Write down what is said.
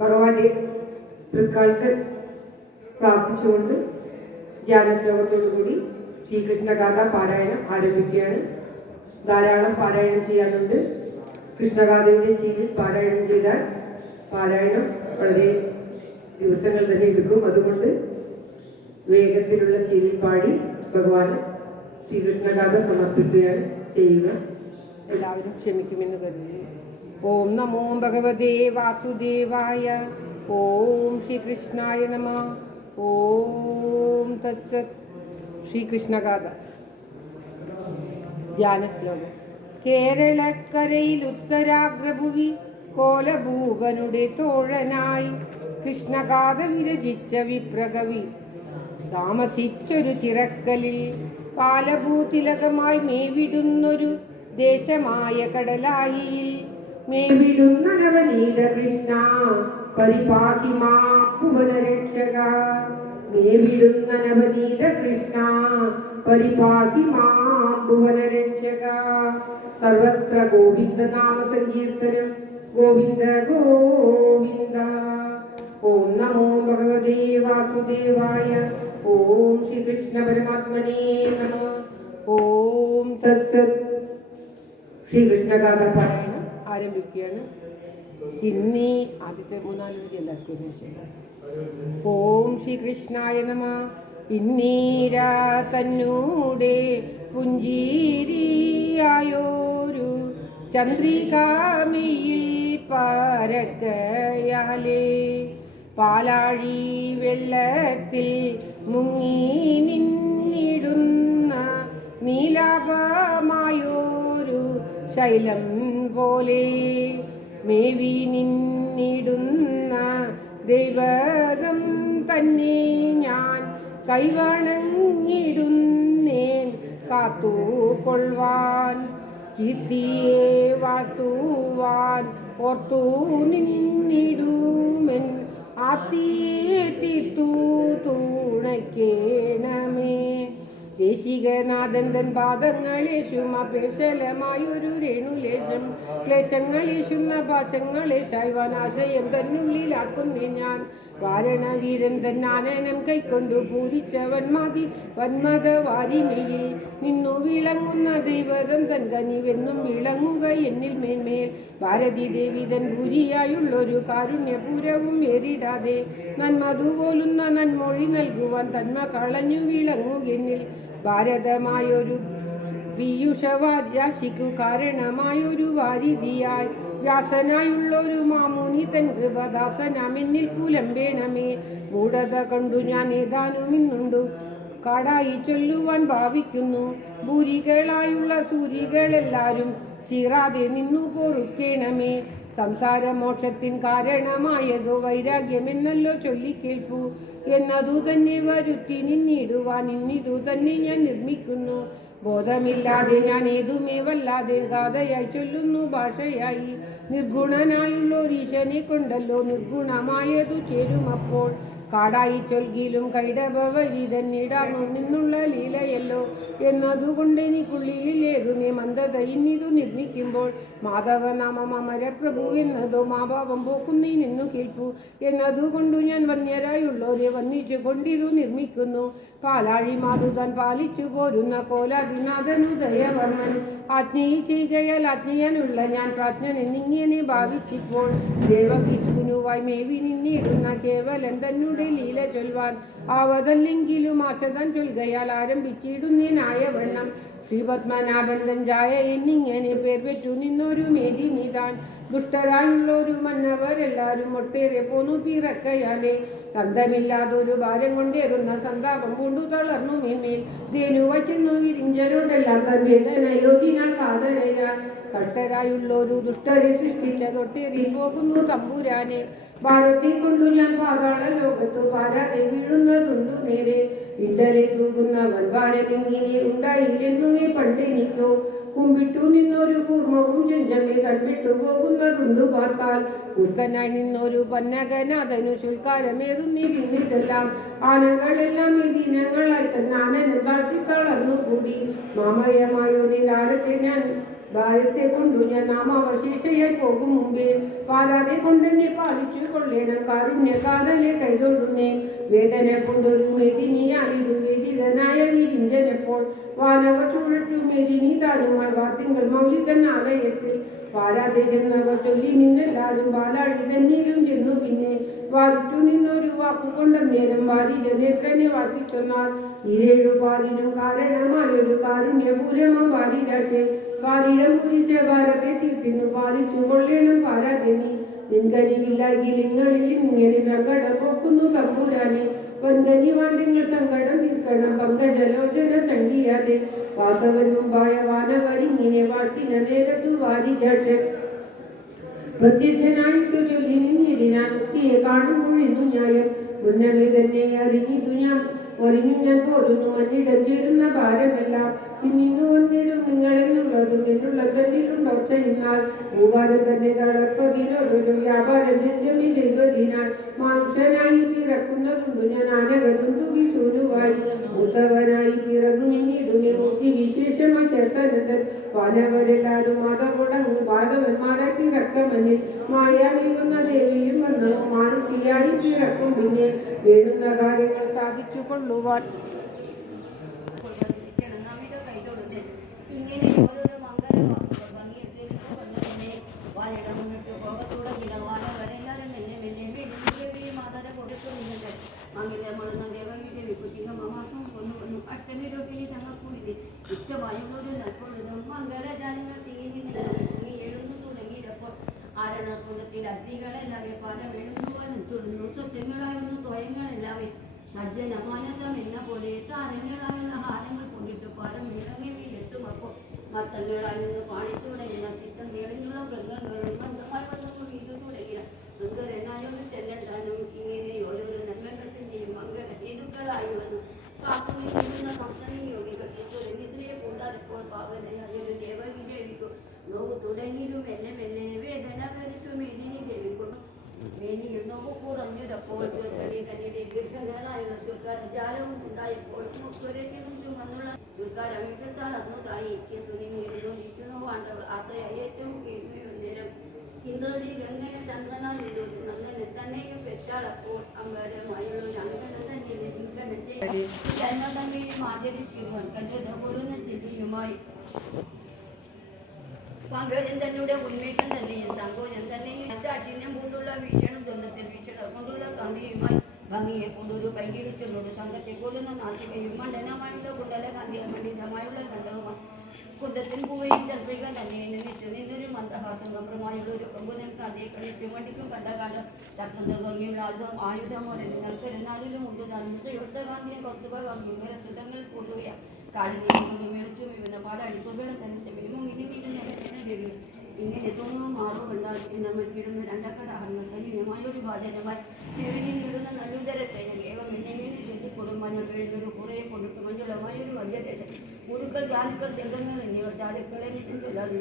ഭഗവാന്റെ തൃക്കാലത്ത് പ്രാർത്ഥിച്ചുകൊണ്ട് ധ്യാന ശ്ലോകത്തോടുകൂടി ശ്രീകൃഷ്ണഗാഥ പാരായണം ആരംഭിക്കുകയാണ്. ധാരാളം പാരായണം ചെയ്യാനുണ്ട്. കൃഷ്ണഗാഥയുടെ ശീലിൽ പാരായണം ചെയ്താൽ പാരായണം വളരെ ദിവസങ്ങൾ തന്നെ എടുക്കും. അതുകൊണ്ട് വേഗത്തിലുള്ള ശീലിൽ പാടി ഭഗവാന് ശ്രീകൃഷ്ണഗാഥ സമർപ്പിക്കുകയാണ് ചെയ്യുക. എല്ലാവരും ക്ഷമിക്കുമെന്ന് കരുതുന്നു. ഓം നമോ ഭഗവതേ വാസുദേവായ. ഓം ശ്രീകൃഷ്ണായ നമഃ. ഓം തത്സത്. ശ്രീകൃഷ്ണഗാഥ ധ്യാന ശ്ലോകം. കേരളക്കരയിൽ ഉത്തരാഗ്രഭുവി കോലഭൂപനുടെ തോഴനായി കൃഷ്ണഗാഥ വിരചിച്ച വിപ്രകവി താമസിച്ചൊരു ചിറക്കലിൽ കാലഭൂതിലകമായി മേവിടുന്നൊരു ദേശമായ കടലായിയിൽ മേവിടുന്ന നവനീത കൃഷ്ണ പരിപാഹി മാ ഭുവനരക്ഷക. മേവിടുന്ന നവനീത കൃഷ്ണ പരിപാഹി മാ ഭുവനരക്ഷക. സർവത്ര ഗോവിന്ദ നാമ സങ്കീർത്തനം. ഗോവിന്ദ ഗോവിന്ദ. ഓം നമോ ഭഗവതേ വാസുദേവായ. ഓം ശ്രീകൃഷ്ണ പരമാത്മനേ നമഃ. ഓം തത്സത്. ശ്രീകൃഷ്ണഗാഥ പാരായണം ആരംഭിക്കുകയാണ്. ഇന്നീ ആദ്യത്തെ മൂന്നാല് വരി എല്ലാവർക്കും ചെയ്യാം. ഓം ശ്രീകൃഷ്ണായ നമഃ. ഇന്നീരാ തന്നൂടെ പുഞ്ചിരിയായോരു ചന്ദ്രികാമയിൽ പരക്കയാലേ പാലാഴി വെള്ളത്തിൽ മുങ്ങി നിന്നിടുന്ന നീലാഭമായോരു ശൈലം പോലെ മേവി നിന്നിടുന്ന ദൈവതം തന്നെ ഞാൻ കൈവണങ്ങിടുന്നേൻ കാത്തുകൊള്ളുവാൻ. കീർത്തിയെ വാഴ്ത്തുവാൻ ഓർത്തു നിന്നിടുമെൻ ആർത്തിയെ തീർത്തു തുണയ്ക്കേണമേ. ദേശികനാഥൻ തൻ പാദങ്ങളേശും അപേശലമായൊരു രേണുലേശം ക്ലേശങ്ങളേശുന്ന പാശങ്ങളേശായ്വാൻ ആശയം തന്നുള്ളിലാക്കുന്നേ ഞാൻ. വാരണവീരൻ തന്നാനനം കൈക്കൊണ്ടു പൂരിച്ചവൻ മതി വന്മത വാരിമയിൽ നിന്നു വിളങ്ങുന്ന ദൈവതം തൻ കനിവെന്നും വിളങ്ങുക എന്നിൽ മേന്മേൽ. ഭാരതി ദേവി തൻ ഭൂരിയായുള്ളൊരു കാരുണ്യപൂരവും ഏറിടാതെ നന്മതുപോലുന്ന നന്മൊഴി നൽകുവാൻ തന്മ കളഞ്ഞു വിളങ്ങുകെന്നിൽ. ഭാരതമായൊരു പീയൂഷവാര്യാശിക്കു കാരണമായൊരു വാരിധിയായി വ്യാസനായുള്ളൊരു മാമുനി തൻ കൃപദാസനാമെന്നിൽ പുലമ്പേണമേ. മൂഢത കണ്ടു ഞാൻ ഏതാനും ഇന്നുണ്ടു കാടായി ചൊല്ലുവാൻ ഭാവിക്കുന്നു. ഭൂരികളായുള്ള സൂരികളെല്ലാരും ചീറാതെ നിന്നു പൊറുക്കേണമേ. സംസാരമോക്ഷത്തിൻ കാരണമായതോ വൈരാഗ്യമെന്നല്ലോ ചൊല്ലിക്കേൾപ്പു. എന്നതു തന്നെ വരുത്തി നിന്നിടുവാൻ ഇന്നിതു തന്നെ ഞാൻ നിർമ്മിക്കുന്നു. ബോധമില്ലാതെ ഞാൻ ഏതുമേ വല്ലാതെ ഗാഥയായി ചൊല്ലുന്നു ഭാഷയായി. നിർഗുണനായുള്ളൊരീശനെ കൊണ്ടല്ലോ നിർഗുണമായതു ചേരുമപ്പോൾ. കാടായി ചൊൽകിലും കൈടഭവരി തന്നിടാമോ നിന്നുള്ള ലീലയല്ലോ. എന്നതുകൊണ്ടെനിക്കുള്ളിലേതുമേ മന്ദത ഇന്നിതു നിർമ്മിക്കുമ്പോൾ. മാധവനാമം അമരപ്രഭു എന്നതോ മാഭാവം പോക്കുന്നതിനെന്നു കേൾപ്പു. എന്നതുകൊണ്ടു ഞാൻ വന്യരായുള്ളവരെ വന്നിച്ചു കൊണ്ടിരു നിർമ്മിക്കുന്നു. പാലാഴി മാതുതാൻ പാലിച്ചു പോരുന്ന കോലാദിനാഥനുദയവർമ്മൻ ആജ്ഞയിൽ ചെയ്യുകയാൽ ആജ്ഞയാനുള്ള ഞാൻ പ്രാജ്ഞൻ എന്നിങ്ങനെ ഭാവിച്ചിപ്പോൾ. ദേവകീസുനുവായി മേവി നിന്നിടുന്ന കേവലം തന്നെ ലീല ചൊൽവാൻ ആവതല്ലെങ്കിലും ആശതാൻ ചൊൽകയാൽ ആരംഭിച്ചിടുന്നേനായ വണ്ണം. ശ്രീപത്മനാഭൻ ജായ എന്നിങ്ങനെ പേർ പെറ്റു നിന്നൊരു മേദിനിതാൻ. ദുഷ്ടരായുള്ളൊരു മന്നവരെല്ലാരും ഒട്ടേറെ പോന്നു പിറക്കയാലേ അന്തമില്ലാതൊരു ഭാരം കൊണ്ടേറുന്ന സന്താപം പൂണ്ടു തളർന്നു മേന്മേൽ. ധേനുവായി ചെന്നു വിരിഞ്ചരോടെല്ലാം തൻ വേദനയോതിനാൽ കാതരയാൽ കഷ്ടരായുള്ളൊരു ദുഷ്ടരെ സൃഷ്ടിച്ചതൊട്ടേറി പോകുന്നു തമ്പുരാനെ. ഭാരത്തെ കൊണ്ടു ഞാൻ പാതാള ലോകത്തു പാരാതെ വീഴുന്നതുണ്ടു നേരെ. ഇണ്ടലെ തൂകുന്ന വൻഭാരമിങ്ങനെ ഉണ്ടായില്ലെന്നുവേ പണ്ടെനിക്കോ. കുമ്പിട്ടു നിന്നൊരു കൂർമ്മവും ചെഞ്ചമേ തൻവിട്ടു പോകുന്നതുണ്ടു പാർത്താൽ. ഉൾക്കനായി നിന്നൊരു പന്നകനാഥനു ശുൽക്കാരമേറുന്നിരുന്നിതെല്ലാം. ആനകളെല്ലാം ഇതിനങ്ങളായി തന്നാനനം താഴ്ത്തി തളർന്നു കൂടി. മാമയമായോ നിതാരത്തെ ഞാൻ ഭാരത്തെ കൊണ്ടു ഞാൻ നാമാവശേഷയായി പോകും മുമ്പേ പാലാതെ കൊണ്ടെന്നെ പാലിച്ചു കൊള്ളേണം കാരുണ്യക്കാരല്ലേ കൈതൊള്ളുന്നേ വേദന കൊണ്ടൊരു മേദിനിയാളിടു വേദിതനായ വിരിഞ്ചനെപ്പോൾ വാനവർ ചുഴറ്റു മേദിനി താനുമായി വാത്തിങ്കൾ മൗലിതൻ ആലയത്തിൽ പാരാതെ ചെന്നവർ ചൊല്ലി നിന്നെല്ലാരും പാലാഴി തന്നീരും ചെന്നു പിന്നെ വാരിട്ടു നിന്നൊരു വാക്കുകൊണ്ട നേരം വാരി ജനേത്രനെ വാഴ്ത്തി ചൊന്നാൽ ഇരേഴു പാലിനും കാരണമായൊരു കാരുണ്യപൂരമം വാരിരാശേ വാരിടം പൂരിച്ച ഭാരത്തെ തീർത്തിന്നു പാലിച്ചു കൊള്ളേണം പാരാതെ നീ നിൻകനിവില്ലാകിൽ ഇങ്ങളിൽ ഇങ്ങനെ പ്രകടം പോക്കുന്നു തമ്പൂരാനെ പൊൻകനി വാണ്ടിങ്ങൾ സങ്കടം തീർക്കണം പങ്കജലോചന ശങ്കിയാതെ വാസവൻ മുമ്പായ വാനവരിങ്ങനെ വാഴ്ത്തിന നേരത്തു വാരിജാക്ഷൻ പ്രത്യക്ഷനായിട്ടു ചൊല്ലി നിന്നിടിനാൻ മുക്തിയെ കാണുമ്പോഴിന്നു ന്യായം മുന്നമേ തന്നെ അറിഞ്ഞിട്ടു ഞാൻ പോരുന്നു മന്നിടം ചേരുന്ന ഭാരമെല്ലാം ഇന്നിന്നു വന്നിടും നിങ്ങളെന്നുള്ളതും എന്നുള്ളതെന്നിലുണ്ടോ ചെയ്യുന്നാൽ ഭൂഭാരം തന്നെ തളർപ്പതിലൊരു വ്യാപാരം ജന്മി ചെയ്വതിനാൽ മനുഷ്യനായി പിറക്കുന്നതുണ്ടു ഞാൻ ആനകരുന്തു വിഷൂനുവായി മൂത്തവനായി പിറന്നു നിന്നിടുമേ മുക്തി വിശേഷമായി ചേർത്തനന്തൻ വാനവരെല്ലാരും മതപുടങ്ങും വാദവന്മാരായി പിറക്കമന്നിൽ മായാമീകുന്ന ദേവിയും വർണ്ണവും മാനുഷിയായി പിറക്കും പിന്നെ വേണ്ടുന്ന കാര്യങ്ങൾ സാധിച്ചു കൊള്ളുവാൻ ഇഷ്ടമായുള്ളൊരു നൽപ്പൊഴുതും മംഗളജാലങ്ങൾ തിങ്ങി എഴുന്നു തുടങ്ങിയപ്പോൾ ആരണക്കുളത്തിൽ അഗ്നികളെല്ലാമേ പല വെളുന്നുവനും ചുടുന്നു സ്വച്ഛങ്ങളായുന്നു തോയങ്ങളെല്ലാമേ സജ്ജന മാനസം എന്ന പോലെ താരങ്ങളായുള്ള ഹാരങ്ങൾ കൊണ്ടിട്ട് പരം ഇറങ്ങി വീഴെത്തും അപ്പോൾ മത്തങ്ങളായിരുന്നു പാടിത്തുടങ്ങിയ ചിത്തം നേളിനുള്ള മൃഗങ്ങളും മന്ദമായി വന്നു വീതു തുടങ്ങിയ സുന്ദരനായൊരു ചെല്ലന്താനും ഇങ്ങനെ ഓരോരോ നന്മകൾക്കിന്റെയും മംഗള ഹേതുക്കളായി വന്നു കാത്തുനിൽക്കുന്ന കംസനിയോഗികൾ നിദ്രയെ പൂണ്ടാറിപ്പോൾ പാവനയായൊരു ദേവകി ദേവിക്കും നോവു തുടങ്ങിയതും മെല്ലെ മെല്ലെ വേദന വരച്ചു മേദിനി ദേവിക്കും മേനിയിൽ നോവു കുറഞ്ഞതപ്പോൾ തന്നിലെ ദീർഘങ്ങളായുള്ള ചുൽക്കാരജാലവും ഉണ്ടായപ്പോൾ മുസ്വരത്തിനും ചുമന്നുള്ള ചുൽക്കാരമിക്കൽ തളർന്നതായി തുനിങ്ങിരുന്നു വാണ്ടവൾ ആത്രയായി ഏറ്റവും നേരം കിന്തോരി ഗംഗയ ചന്ദ്രനായിരുന്നു നന്ദനെ തന്നെയും പെറ്റാളപ്പോൾ അമ്പരമായുള്ള രണ്ടെണ്ണം തന്നെ നിൽക്കണം ചെയ്ത് ജന്മതന്നെയും ആചരിച്ചിരുവാൻ കണ്ടത് കുറുന്ന ചിന്തയുമായി പങ്കജൻ തന്നുടെ ഉന്മേഷം തന്നെയും സങ്കോചം തന്നെയും അച്ചാചിഹ്നം കൊണ്ടുള്ള വീക്ഷണം ദ്വന്ദ്വത്തിൽ വീക്ഷണം കൊണ്ടുള്ള കാന്തിയുമായി ഭംഗിയെ കൊണ്ടൊരു പൈകിളിച്ചൊന്നോട് സംഘത്തെ കൊല്ലുന്ന നാസികയും മണ്ഡനമായുള്ള കുണ്ടല കാന്തിയ മണ്ഡിതമായുള്ള ഗന്ധവുമായി കുന്തത്തിൻ പൂവയും ചർപ്പിക തന്നെ നിന്നിച്ചു നിന്നൊരു മന്ദഹാസം ഗംഭ്രമായുള്ള ഒരു കൊമ്പുനൻ കാന്തിയെ കളിച്ചു വണ്ടിക്കും കണ്ടകാലം തക്കന്തയും രാജം ആയുധമോടെ നിങ്ങൾക്ക് നാലിലും ഉണ്ട് ധർമ്മയോത്സകാന്തിയും കൗതുഭകാന്തിയും നിരത്തുതങ്ങൾ കൂടുകയാണ് കാലിനെ മേടിച്ചു വീഴുന്ന പാല അടിക്കുമ്പോൾ തന്നെ മിനിമുങ്ങി നീട്ടുന്ന ഇങ്ങനെ തോന്നുന്നു മാറോ ഉണ്ടാകും നമ്മൾ കിടുന്ന രണ്ടക്കടാഹങ്ങൾ കഠിനമായൊരു ബാധ്യതമായി ഇടുന്ന നല്ലുദരത്തെ ഏവം എന്നെങ്ങനെ ചൊല്ലിക്കൊടും മഞ്ഞൾ പിഴഞ്ഞൊരു കുറേ കൊണ്ടിട്ട് മഞ്ഞളമായൊരു വലിയ ദേശം മുഴുക്കൾ ജാനുക്കൾ ചെങ്കങ്ങൾ എന്നിവ ചാടുക്കളെ ചൊല്ലാതെ